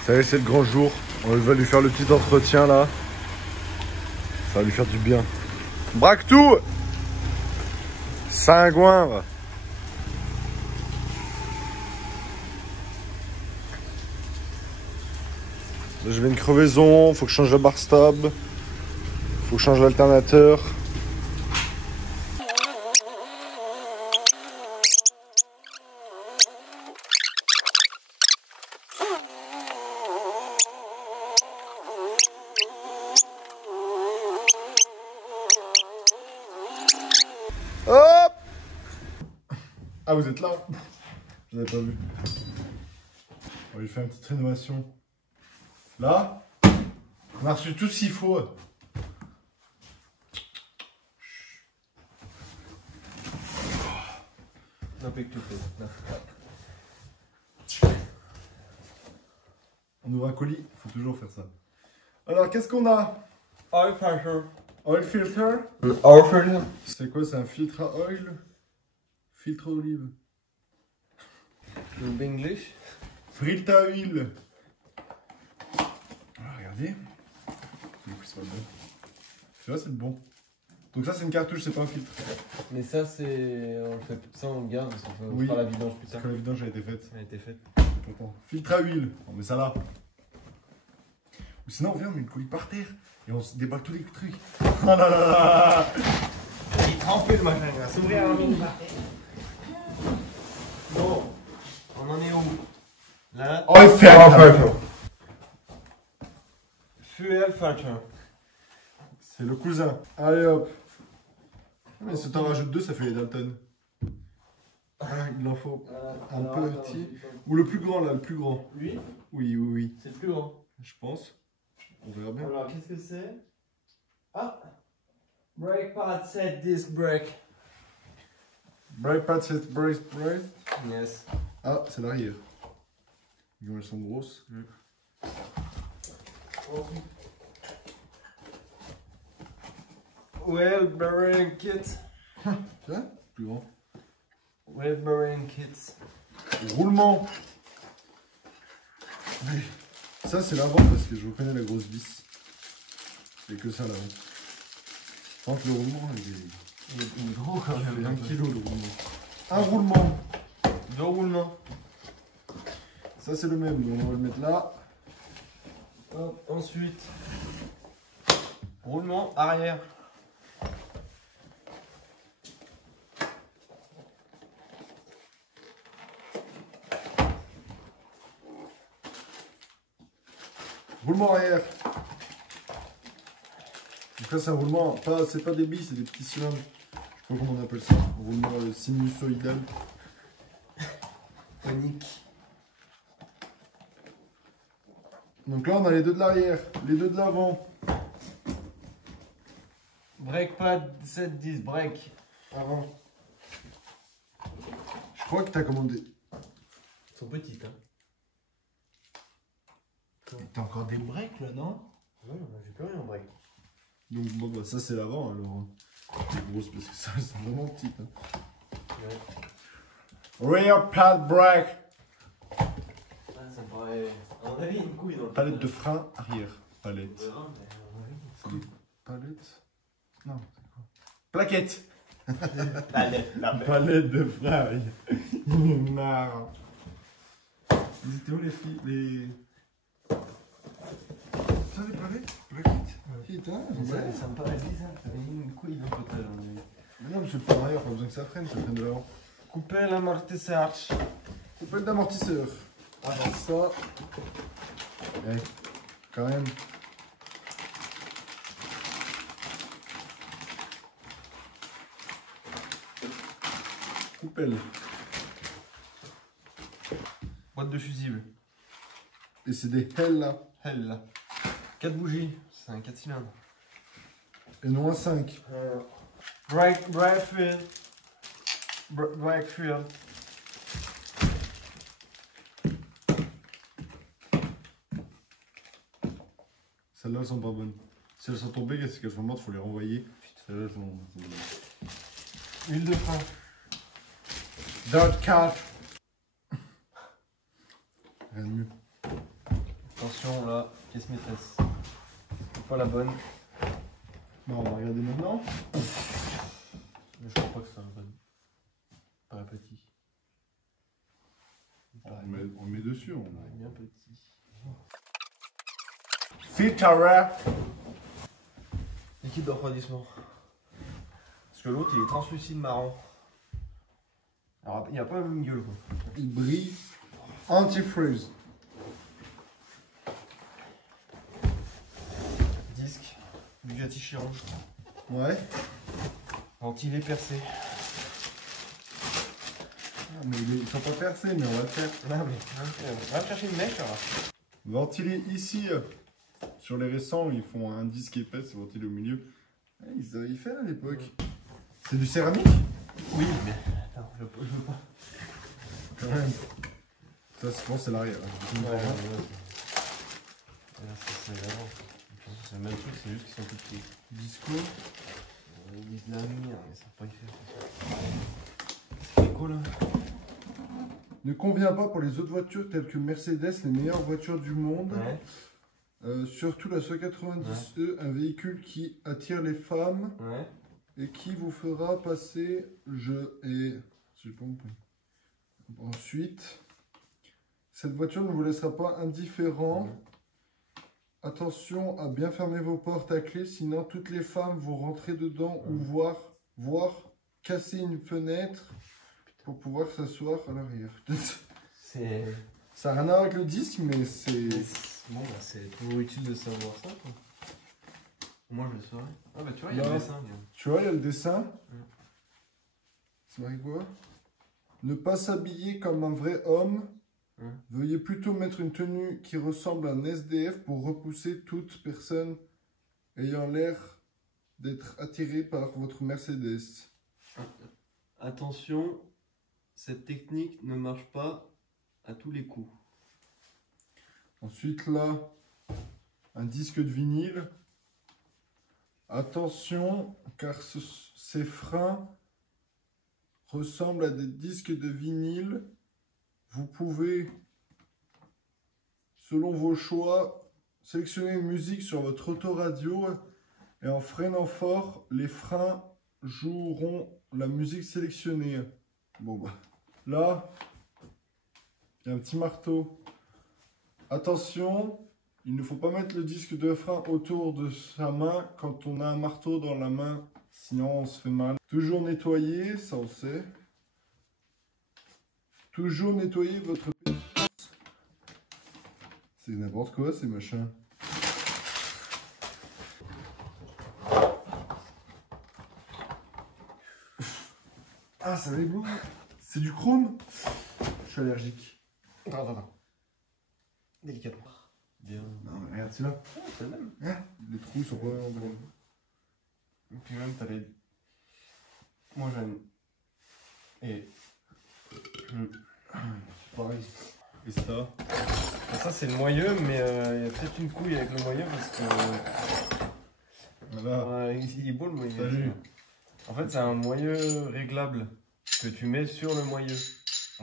Ça y est, c'est le grand jour. On va lui faire le petit entretien là. Ça va lui faire du bien. Braque tout! Saint-Gouin. Là, je vais une crevaison. Faut que je change la barre stab. Faut que je change l'alternateur. Hop! Ah, vous êtes là? Je n'avais pas vu. On va lui faire une petite rénovation. Là, on a reçu tout ce qu'il faut. On ouvre un colis, il faut toujours faire ça. Alors, qu'est-ce qu'on a? Oil filter. Oil filter? Oil filter. C'est quoi? C'est un filtre à oil? Filtre à olive. In English. Filtre à huile. Ah, regardez. Du coup, c'est pas bon. Tu vois, c'est le bon. Donc ça, c'est une cartouche, c'est pas un filtre. Mais ça, c'est. On le fait. Ça, on le garde parce qu'on Oui. fera la vidange plus tard. Parce que la vidange a été faite. Elle a été faite. Pourtant. Filtre à huile. On met ça là. Ou sinon, on vient, on met le colis par terre. Et on se déballe tous les trucs. Oh là là là. Il trempé le machin, il va s'ouvrir un mini. Bon. On en est où? Là. Oil filter. Fuel filter. C'est le cousin. Allez hop. Mais si t'en rajoutes deux, ça fait les Dalton. Ah, il en faut un petit. Ou le plus grand là, le plus grand. Lui? Oui, oui, oui. C'est le plus grand. Je pense. On verra bien. Alors, qu'est-ce que c'est? Ah! Brake pad set disc brake. Brake pad, c'est brace. Yes. Ah, c'est l'arrière. Elles sont grosses. Wheel bearing kit. Tu vois? Plus grand. Wheel bearing kits. Roulement. Oui. Ça, c'est l'avant parce que je reconnais la grosse vis. C'est que ça l'avant. Par contre, le roulement, Il est gros quand il même. fait 1 kg le roulement. Un roulement. Deux roulements. Ça, c'est le même. Donc, on va le mettre là. Hop, ensuite, roulement arrière. Roulement arrière. Donc là, c'est un roulement. C'est pas des billes, c'est des petits cylindres. Je sais pas comment on appelle ça. Un roulement sinusoïdal. Tonique. Donc là, on a les deux de l'arrière, les deux de l'avant. Brake pad 7-10 brake avant. Je crois que t'as commandé. Ils sont petites, hein. T'as encore des breaks là, non? Non, j'ai plus rien en brake. Donc bon, bah ça c'est l'avant alors. C'est grosse parce que ça, elles sont vraiment petites. Hein. Ouais. Rear pad brake. Ah, ça me paraît. À mon avis, une couille dans le Palette de frein arrière. Palette. Ouais, mais à mon avis, C'est des palettes. Non, c'est quoi? Plaquette. Palette de frein arrière. Il est marre. Ils étaient où les filles? Les. Ça, les palettes? Plaquettes? Putain, ça me paraît bizarre. Il y avait une couille dans le total. Mais non, monsieur le frein arrière, pas besoin que ça freine de l'avant. Couper l'amortisseur. Coupelle d'amortisseur. Alors ça. Eh, quand même. Coupelle. Boîte de fusible. Et c'est des L là. Elle là. 4 bougies. C'est un 4 cylindres. Et non un 5. Brake fuel. Brake fuel. Celles-là elles sont pas bonnes. Si elles sont tombées, c'est qu'elles sont mortes, faut les renvoyer. Celles-là elles sont. Huile de frein. Dirt cat. Rien de mieux. Attention là, pièce maîtresse. Pas la bonne. Bon, on va regarder maintenant. Mais je crois pas que c'est la bonne. Pas petit. On met dessus. On est bien petit. Filtara. Liquide de refroidissement. Parce que l'autre il est translucide marron. Alors il n'y a pas la même gueule quoi. Il brille. Antifreeze. Disque. Bugatti Chiron. Ouais. Ventilé percé. Ah, mais ils sont pas percés, mais on va le faire. Ah mais, on va me chercher une mèche alors. Ventilé ici. Sur les récents, ils font un disque épais, c'est ventilé au milieu. Ils avaient fait à l'époque. C'est du céramique? Oui, mais attends, je veux pas. Quand même. Ça, je pense, c'est l'arrière. Ouais, c'est l'avant. C'est le même truc, c'est juste qu'ils sont plus petits. Disco. Ils disent de la mire, mais ça va pas y faire. C'est quoi là? Ne convient pas pour les autres voitures telles que Mercedes, les meilleures voitures du monde. Ouais. Surtout la 190E, un véhicule qui attire les femmes et qui vous fera passer j'ai pas compris. Ensuite, cette voiture ne vous laissera pas indifférent. Attention à bien fermer vos portes à clé, sinon toutes les femmes vont rentrer dedans ou voir casser une fenêtre pour pouvoir s'asseoir à l'arrière. Ça n'a rien à voir avec le disque, mais c'est... Bon, bah c'est toujours utile de savoir ça, quoi. Moi, je le saurais. Ah, bah tu vois, il y a le dessin. Tu vois, il y a le dessin. C'est marqué quoi? Ne pas s'habiller comme un vrai homme. Veuillez plutôt mettre une tenue qui ressemble à un SDF pour repousser toute personne ayant l'air d'être attirée par votre Mercedes. Attention, cette technique ne marche pas à tous les coups. Ensuite là, un disque de vinyle. Attention, car ces freins ressemblent à des disques de vinyle. Vous pouvez, selon vos choix, sélectionner une musique sur votre autoradio et en freinant fort, les freins joueront la musique sélectionnée. Bon bah, là, il y a un petit marteau. Attention, il ne faut pas mettre le disque de frein autour de sa main quand on a un marteau dans la main, sinon on se fait mal. Toujours nettoyer, ça on sait. Toujours nettoyer votre... C'est n'importe quoi ces machins. Ah, ça débloque. C'est du chrome. Je suis allergique. Attends. Délicatement. Bien. Non, mais regarde, c'est là. C'est le même. Ah, les trous sont pas... Et puis même, t'as les... Moi, j'aime... Et... Pareil. Et ça? Ça, c'est le moyeu, mais il y a peut-être une couille avec le moyeu parce que... Voilà. Ouais, il est beau le moyeu. Salut. En fait, c'est un moyeu réglable que tu mets sur le moyeu.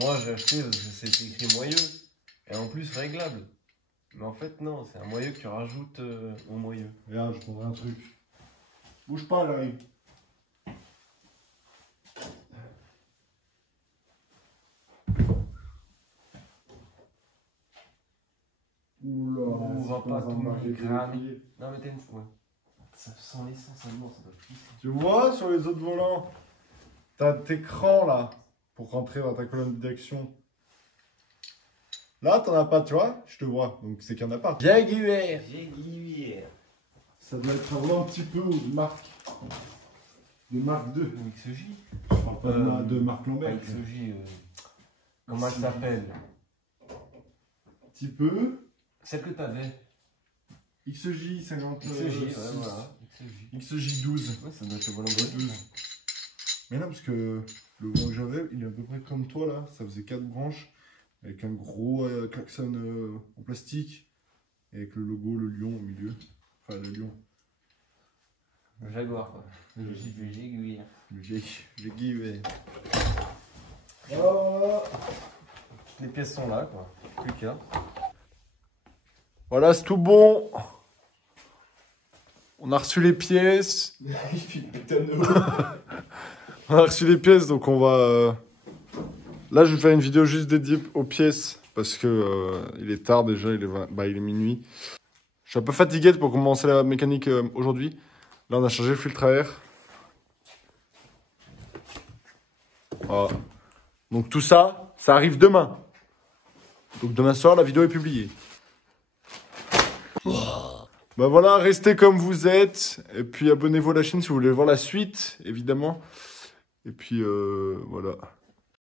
Moi, j'ai acheté parce que c'est écrit moyeu et en plus réglable. Mais en fait, non, c'est un moyeu que tu rajoutes au moyeu. Regarde, je prendrai un truc. Bouge pas, j'arrive. Oula, On va pas tout marquer cramer. Non, mais t'as une... Ouais. Ça sent l'essence à mort, ça doit plus. Tu vois, sur les autres volants, t'as tes crans là, pour rentrer dans ta colonne d'action. Là, t'en as pas, tu vois, je te vois, donc c'est qu'il n'y en a pas. Jaguar. Ça doit être un volant un petit peu de marque 2. Ou XJ. Je parle pas de marque Pas Lambert. XJ. Comment elle s'appelle? Un petit peu. Celle que t'avais. XJ 50. XJ, ouais, voilà. XJ 12. Ouais, ça doit être le volant Ouais, 12. Mais non, parce que le volant que j'avais, il est à peu près comme toi là. Ça faisait 4 branches avec un gros klaxon en plastique et avec le logo, le lion au milieu. Enfin, le lion. Le Jaguar, quoi. Le Jaguar. Le Jaguar. Oh. Les pièces sont là, quoi. Plus qu'à. Voilà, c'est tout bon. On a reçu les pièces. On a reçu les pièces, donc on va... Là, je vais faire une vidéo juste dédiée aux pièces. Parce que il est tard déjà, il est minuit. Je suis un peu fatigué pour commencer la mécanique aujourd'hui. Là, on a changé le filtre à air. Voilà. Donc tout ça, ça arrive demain. Donc demain soir, la vidéo est publiée. Bah voilà, restez comme vous êtes. Et puis abonnez-vous à la chaîne si vous voulez voir la suite, évidemment. Et puis voilà.